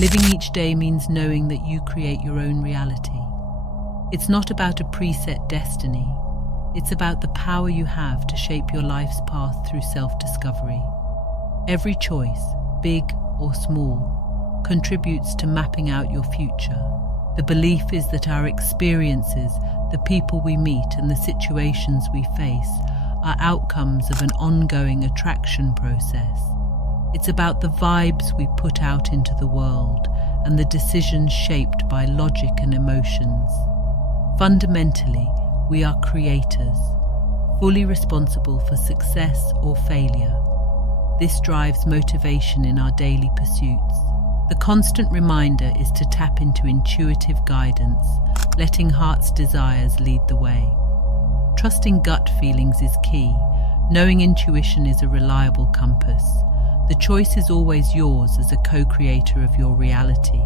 Living each day means knowing that you create your own reality. It's not about a preset destiny. It's about the power you have to shape your life's path through self-discovery. Every choice, big or small, contributes to mapping out your future. The belief is that our experiences, the people we meet, and the situations we face are outcomes of an ongoing attraction process. It's about the vibes we put out into the world and the decisions shaped by logic and emotions. Fundamentally, we are creators, fully responsible for success or failure. This drives motivation in our daily pursuits. The constant reminder is to tap into intuitive guidance, letting heart's desires lead the way. Trusting gut feelings is key. Knowing intuition is a reliable compass. The choice is always yours as a co-creator of your reality.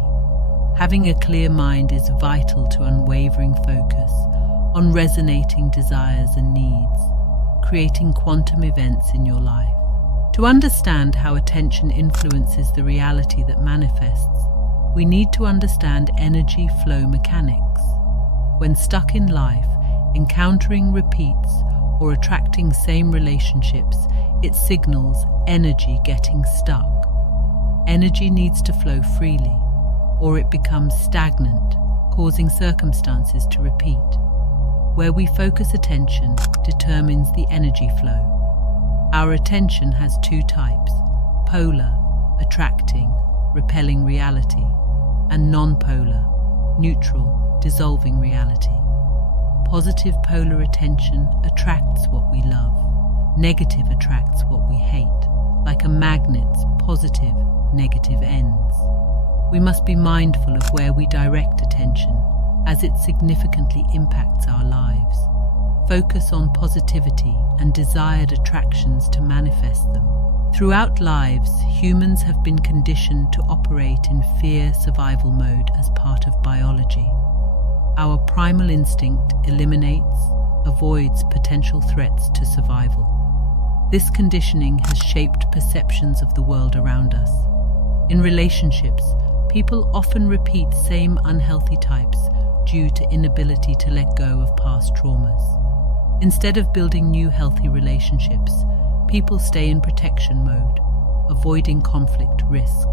Having a clear mind is vital to unwavering focus on resonating desires and needs, creating quantum events in your life. To understand how attention influences the reality that manifests, we need to understand energy flow mechanics. When stuck in life, encountering repeats, or attracting same relationships, it signals energy getting stuck. Energy needs to flow freely, or it becomes stagnant, causing circumstances to repeat. Where we focus attention determines the energy flow. Our attention has two types: polar, attracting, repelling reality, and non-polar, neutral, dissolving reality. Positive polar attention attracts what we love. Negative attracts what we hate. Like a magnet's positive, negative ends. We must be mindful of where we direct attention, as it significantly impacts our lives. Focus on positivity and desired attractions to manifest them. Throughout lives, humans have been conditioned to operate in fear survival mode as part of biology. Our primal instinct eliminates, avoids potential threats to survival. This conditioning has shaped perceptions of the world around us. In relationships, people often repeat same unhealthy types due to inability to let go of past traumas. Instead of building new healthy relationships, people stay in protection mode, avoiding conflict risk.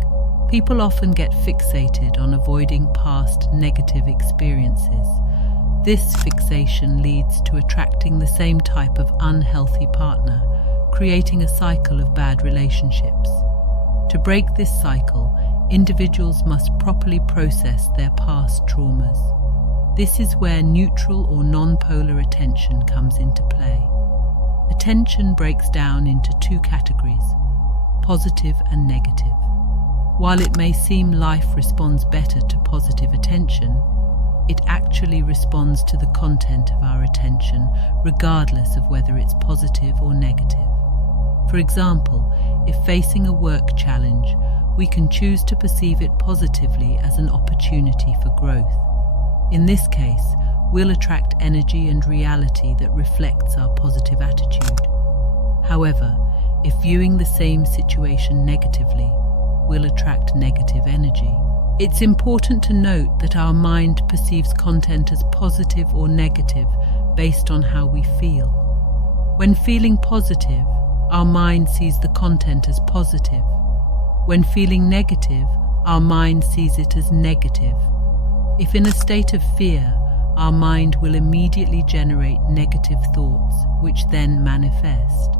People often get fixated on avoiding past negative experiences. This fixation leads to attracting the same type of unhealthy partner, creating a cycle of bad relationships. To break this cycle, individuals must properly process their past traumas. This is where neutral or non-polar attention comes into play. Attention breaks down into two categories: positive and negative. While it may seem life responds better to positive attention, it actually responds to the content of our attention, regardless of whether it's positive or negative. For example, if facing a work challenge, we can choose to perceive it positively as an opportunity for growth. In this case, we'll attract energy and reality that reflects our positive attitude. However, if viewing the same situation negatively, we'll attract negative energy. It's important to note that our mind perceives content as positive or negative based on how we feel. When feeling positive, our mind sees the content as positive. When feeling negative, our mind sees it as negative. If in a state of fear, our mind will immediately generate negative thoughts, which then manifest.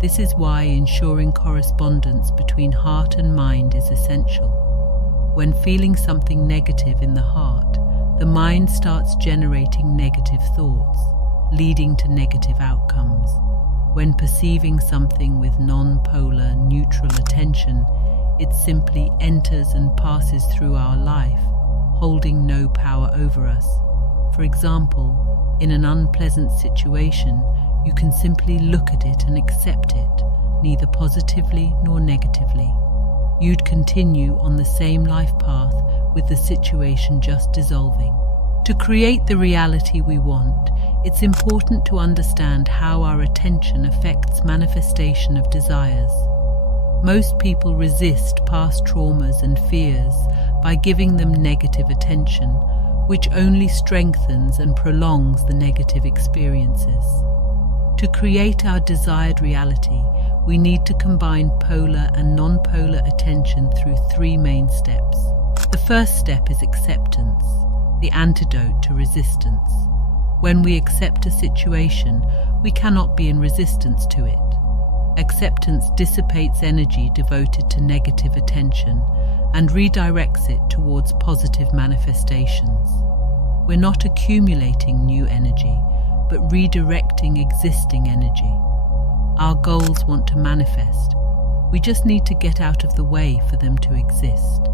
This is why ensuring correspondence between heart and mind is essential. When feeling something negative in the heart, the mind starts generating negative thoughts, leading to negative outcomes. When perceiving something with non-polar, neutral attention, it simply enters and passes through our life, holding no power over us. For example, in an unpleasant situation, you can simply look at it and accept it, neither positively nor negatively. You'd continue on the same life path with the situation just dissolving. To create the reality we want, it's important to understand how our attention affects manifestation of desires. Most people resist past traumas and fears by giving them negative attention, which only strengthens and prolongs the negative experiences. To create our desired reality, we need to combine polar and non-polar attention through 3 main steps. The first step is acceptance, the antidote to resistance. When we accept a situation, we cannot be in resistance to it. Acceptance dissipates energy devoted to negative attention and redirects it towards positive manifestations. We're not accumulating new energy, but redirecting existing energy. Our goals want to manifest. We just need to get out of the way for them to exist.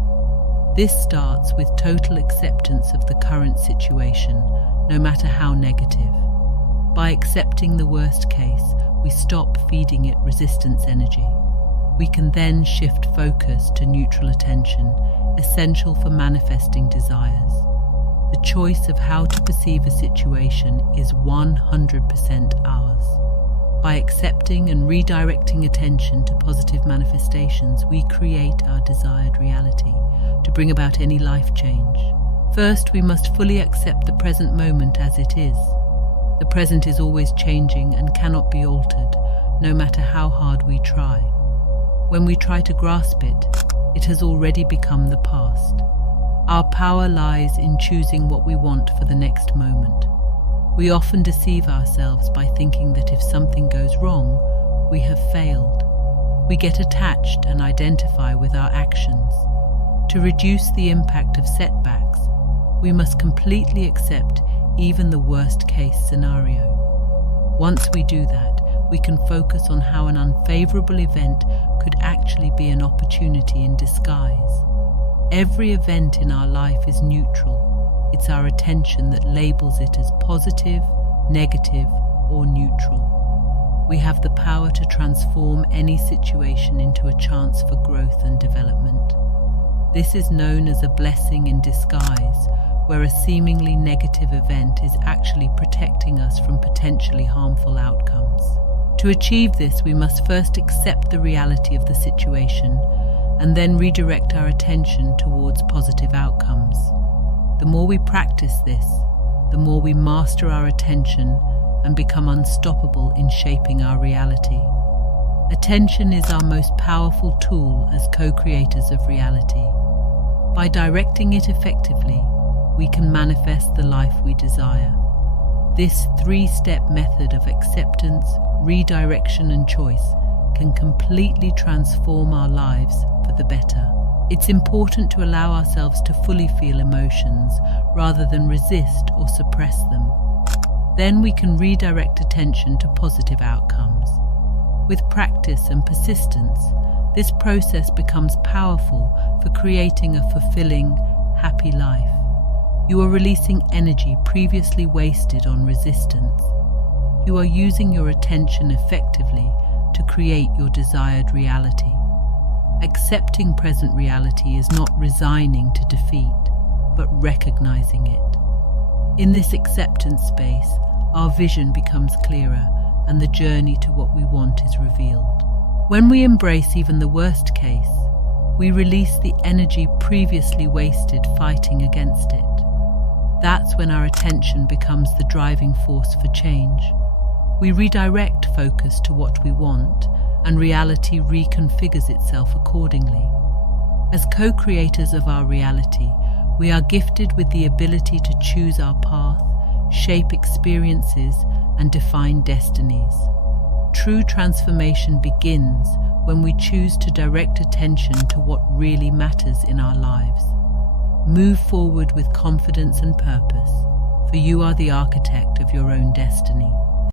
This starts with total acceptance of the current situation, no matter how negative. By accepting the worst case, we stop feeding it resistance energy. We can then shift focus to neutral attention, essential for manifesting desires. The choice of how to perceive a situation is 100% ours. By accepting and redirecting attention to positive manifestations, we create our desired reality to bring about any life change. First, we must fully accept the present moment as it is. The present is always changing and cannot be altered, no matter how hard we try. When we try to grasp it, it has already become the past. Our power lies in choosing what we want for the next moment. We often deceive ourselves by thinking that if something goes wrong, we have failed. We get attached and identify with our actions. To reduce the impact of setbacks, we must completely accept even the worst-case scenario. Once we do that, we can focus on how an unfavorable event could actually be an opportunity in disguise. Every event in our life is neutral. It's our attention that labels it as positive, negative, or neutral. We have the power to transform any situation into a chance for growth and development. This is known as a blessing in disguise, where a seemingly negative event is actually protecting us from potentially harmful outcomes. To achieve this, we must first accept the reality of the situation and then redirect our attention towards positive outcomes. The more we practice this, the more we master our attention and become unstoppable in shaping our reality. Attention is our most powerful tool as co-creators of reality. By directing it effectively, we can manifest the life we desire. This 3-step method of acceptance, redirection, and choice can completely transform our lives for the better. It's important to allow ourselves to fully feel emotions rather than resist or suppress them. Then we can redirect attention to positive outcomes. With practice and persistence, this process becomes powerful for creating a fulfilling, happy life. You are releasing energy previously wasted on resistance. You are using your attention effectively to create your desired reality. Accepting present reality is not resigning to defeat, but recognizing it. In this acceptance space, our vision becomes clearer and the journey to what we want is revealed. When we embrace even the worst case, we release the energy previously wasted fighting against it. That's when our attention becomes the driving force for change. We redirect focus to what we want, and reality reconfigures itself accordingly. As co-creators of our reality, we are gifted with the ability to choose our path, shape experiences, and define destinies. True transformation begins when we choose to direct attention to what really matters in our lives. Move forward with confidence and purpose, for you are the architect of your own destiny.